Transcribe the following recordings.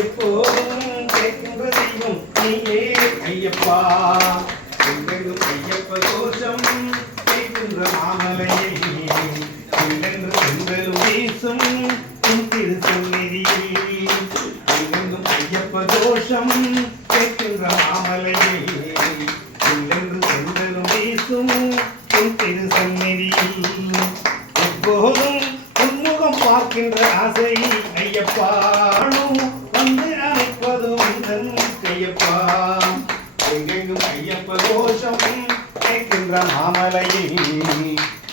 எப்போதும் கேட்கின்ற தெய்வம் நீயே ஐயப்பா. எங்கெங்கும் ஐயப்ப கோஷம் கேட்கின்ற மாமலையே எங்கென்று சென்றலும் வீசும் திரு சந்நிதியில். எங்கெங்கும் ஐயப்ப கோஷம் கேட்கின்ற மாமலையே எங்கென்று சென்றலும் வீசும் திரு சந்நிதியில். எப்போதும் உன்முகம் பார்க்கின்ற ஆசை ஐயப்பா வந்து அழைப்பது உந்தன் ஐயப்பா. எங்கெங்கும் ஐயப்ப கோஷம் கேட்கின்ற மாமலையை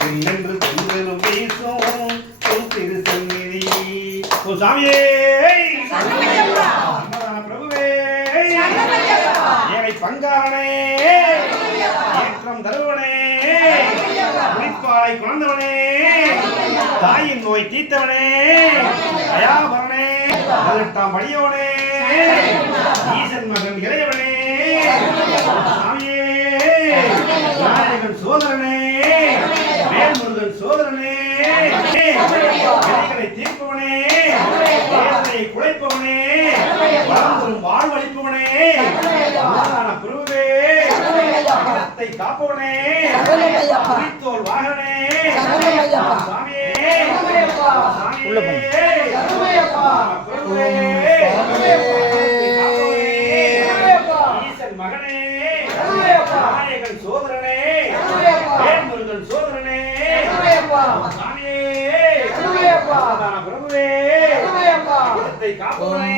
இல்லென்று சென்றலும் வீசும் திரு சந்நிதி. ஓ சாமியே பிரபுவே ஏனை பங்காரனே ஏற்றம் தருவனே குளிப்பாலை குழந்தவனே தாயின் நோய் தீர்த்தவனே தயாபரனே 18ஆம் படியவனே ஈசன் மகன் இளையவனே சாமியே நாயகன் சோதரனே வேல்முருகன் சோதரனே வினைகளை தீர்ப்பவனே வேதனை குலைப்பவனே வளர்ந்தரும் வாழ்வளிப்பவனே பிரபுவே மனத்தை காப்பவனே குறித்தோல் வாகனே சாமியே ஈசன் மகனே நாயகன் சோதரனே வேல்முருகன் சோதரனே சாமியே பிரபுவே மனத்தை காப்பவனே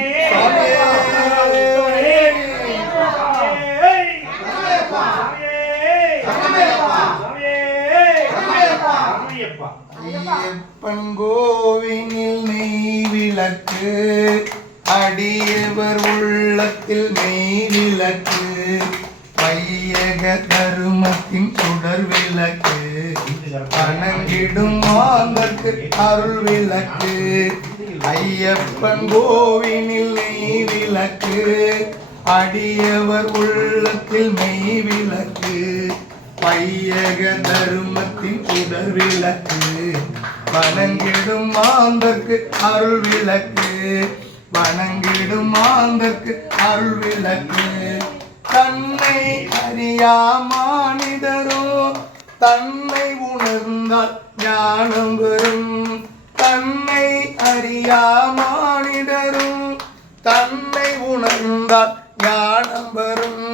ஐயப்பன் கோவினில் நெய் விளக்கு அடியவர் உள்ளத்தில் நெய் விளக்கு வையக தருமத்தின் சுடர் விளக்கு வணங்கிடும் மாந்தற்கு அருள் விளக்கு. ஐயப்பன் கோவினில் நெய் விளக்கு அடியவர் உள்ளத்தில் மெய் விளக்கு வையக தருமத்தின் சுடர் விளக்கு வணங்கிடும் மாந்தற்கு அருள் விளக்கு வணங்கிடும் மாந்தற்கு அருள் விளக்கு. தன்னை அறியா மானிடரோ தன்னை உணர்ந்தால் ஞானம் வரும். தன்னை அறியா மானிடரும் தன்னை உணர்ந்தால் ஞானம் வரும்.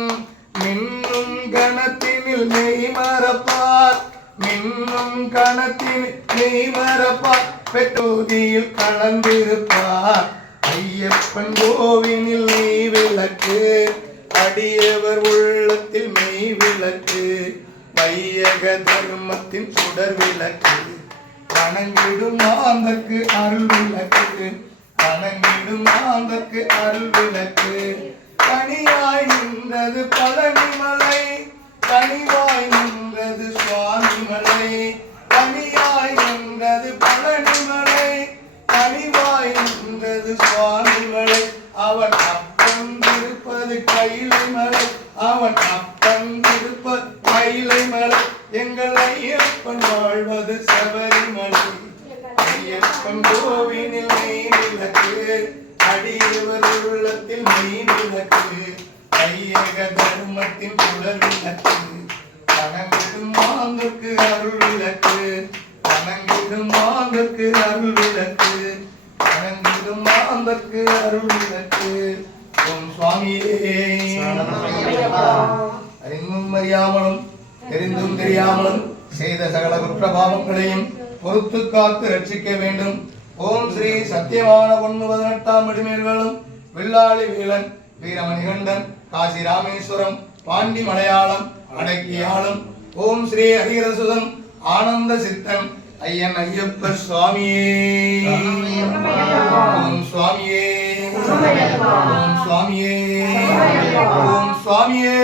மின்னும் கணத்தினில் மெய் மறப்பார் மின்னும் கணத்தினில் மெய் மறப்பார் பெற்றோதியில் கலந்திருப்பார். ஐயப்பன் கோவினில் நெய் விளக்கு அடியவர் உள்ளத்தில் மெய் விளக்கு வையக தர்மத்தின் சுடர் விளக்கு வணங்கிடும் மாந்தற்கு அருள் விளக்கு வணங்கிடும் மாந்தற்கு அருள் விளக்கு. தனியாய் நின்றது பழனிமலை தனிவாய் நின்றது சுவாமிமலை தனியாய் நின்றது பழனிமலை தனிவாய் நின்றது சுவாமிமலை. அவன் அப்பன் இருப்பது கைலை மலை அவன் அப்பன் இருப்பது கைலை மலை. எங்கள் ஐயப்பன் வாழ்வது சபரிமலை. ஐயப்பன் கோவினில் நெய் விளக்கு அடியவர் உள்ளத்தில் நெய் விளக்கு ஐயக தர்மத்தின் சுடர் விளக்கு வணங்கிடும் மாந்தற்கு அருள் விளக்கு வணங்கிடும் மாந்தற்கு அருள் விளக்கு வணங்கிடும் மாந்தற்கு அருள் விளக்கு. ஓம் சுவாமியே அறிந்தும் அறியாமலும் தெரிந்தும் தெரியாமலும் செய்த சகல குற்றபாவங்களையும் பொறுத்து காத்து ரட்சிக்க வேண்டும். ஓம் ஸ்ரீ சத்தியமான 18ஆம் அடிமேல்களும் வில்லாளி வீரன் வீரமணிகண்டன் காசி ராமேஸ்வரம் பாண்டி மலையாளம் அடக்கியாளம். ஓம் ஸ்ரீ ஹரிஹரசுதன் ஆனந்த சித்தன் ஐயன் ஐயப்பர் சுவாமியே. ஓம் சுவாமியே ஓம் சுவாமியே ஓம் சுவாமியே.